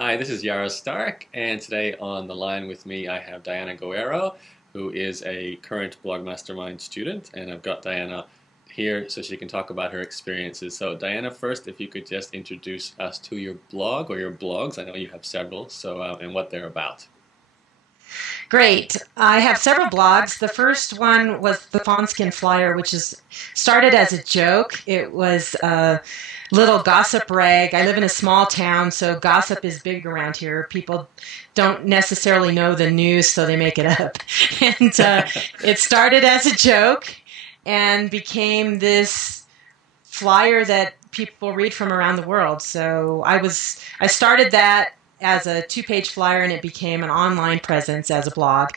Hi, this is Yara Stark, and today on the line with me I have Diana Guerrero, who is a current Blog Mastermind student, and I've got Diana here so she can talk about her experiences. So Diana, first, if you could just introduce us to your blog or your blogs. I know you have several, and what they're about. Great. I have several blogs. The first one was the Fawn-Skin Flyer, which is started as a joke. It was a little gossip rag. I live in a small town, so gossip is big around here. People don't necessarily know the news, so they make it up. And it started as a joke and became this flyer that people read from around the world. So I started that as a two-page flyer, and it became an online presence as a blog.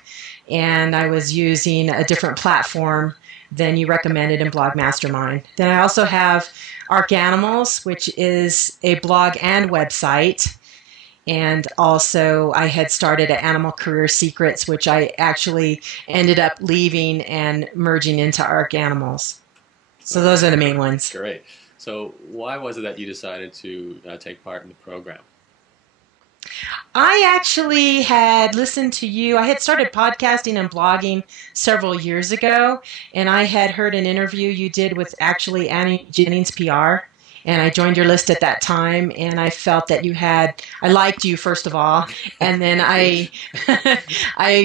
And I was using a different platform than you recommended in Blog Mastermind. Then I also have Arc Animals, which is a blog and website. And also I had started at Animal Career Secrets, which I actually ended up leaving and merging into Arc Animals. So those are the main ones. Great. So why was it that you decided to take part in the program? I actually had listened to you. I had started podcasting and blogging several years ago, and I had heard an interview you did with actually Annie Jennings PR, and I joined your list at that time, and I felt that I liked you, first of all, and then I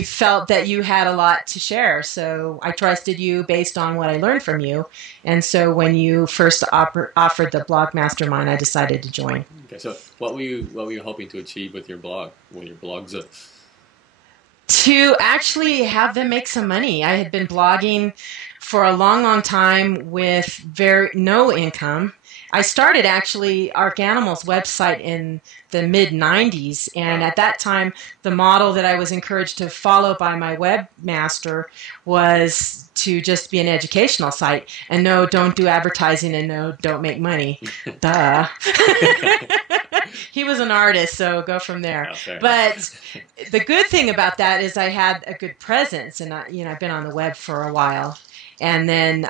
felt that you had a lot to share, so I trusted you based on what I learned from you, and so when you first offered the Blog Mastermind, I decided to join. Okay, so what were you hoping to achieve with your blog, with your blogs? To actually have them make some money. I had been blogging for a long, long time with no income. I started actually Arc Animals website in the mid-90s, and at that time the model that I was encouraged to follow by my webmaster was to just be an educational site, and no, don't do advertising, and no, don't make money. Duh. He was an artist, so go from there. Okay. But the good thing about that is I had a good presence, and I've been on the web for a while. And then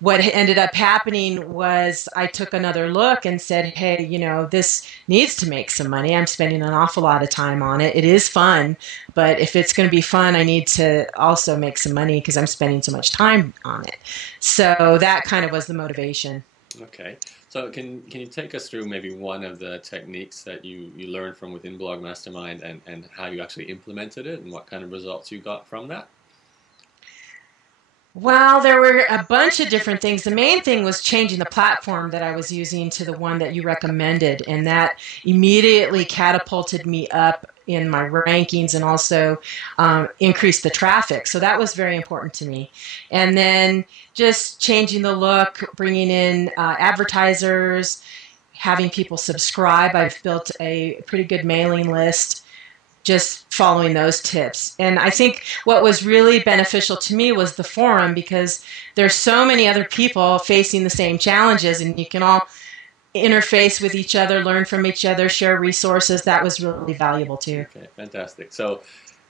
what ended up happening was I took another look and said, hey, this needs to make some money. I'm spending an awful lot of time on it. It is fun, but if it's going to be fun, I need to also make some money because I'm spending so much time on it. So that kind of was the motivation. Okay. So can you take us through maybe one of the techniques that you learned from within Blog Mastermind and how you actually implemented it and what kind of results you got from that? Well, there were a bunch of different things. The main thing was changing the platform that I was using to the one that you recommended, and that immediately catapulted me up in my rankings and also increased the traffic. So that was very important to me. And then just changing the look, bringing in advertisers, having people subscribe. I've built a pretty good mailing list, just following those tips. And I think what was really beneficial to me was the forum, because there's so many other people facing the same challenges, and you can all interface with each other, learn from each other, share resources. That was really valuable too. Okay, fantastic. So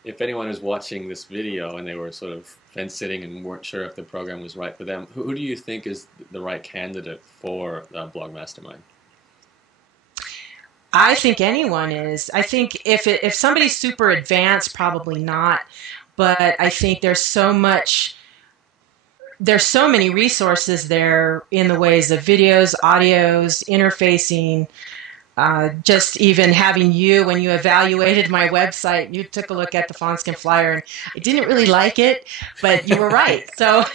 if anyone is watching this video and they were sort of fence-sitting and weren't sure if the program was right for them, who do you think is the right candidate for Blog Mastermind? I think anyone is. I think if somebody's super advanced, probably not. But I think there's so many resources there in the ways of videos, audios, interfacing. Just even having you, when you evaluated my website, you took a look at the Fawn-Skin Flyer, and I didn't really like it, but you were right. So,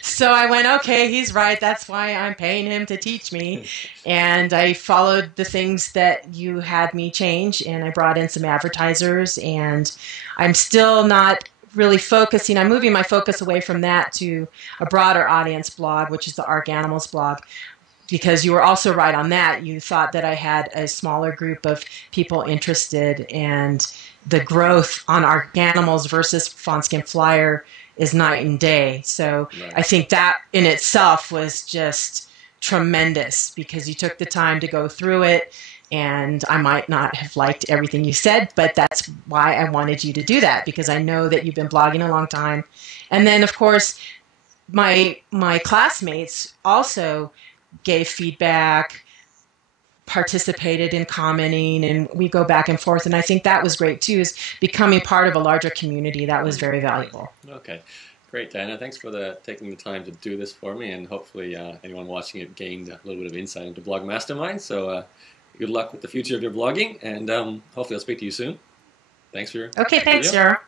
so I went, okay, he's right. That's why I'm paying him to teach me. And I followed the things that you had me change, and I brought in some advertisers, and I'm still not really focusing. I'm moving my focus away from that to a broader audience blog, which is the Arc Animals blog. Because you were also right on that. You thought that I had a smaller group of people interested, and the growth on Arc Animals versus Fawn-Skin Flyer is night and day. So right. I think that in itself was just tremendous, because you took the time to go through it, and I might not have liked everything you said, but that's why I wanted you to do that, because I know that you've been blogging a long time. And then, of course, my classmates also gave feedback, participated in commenting, and we go back and forth. And I think that was great too, is becoming part of a larger community. That was very valuable. Okay. Great, Diana. Thanks for taking the time to do this for me, and hopefully anyone watching it gained a little bit of insight into Blog Mastermind. So good luck with the future of your blogging, and hopefully I'll speak to you soon. Thanks for your Okay, thanks, video. Sarah.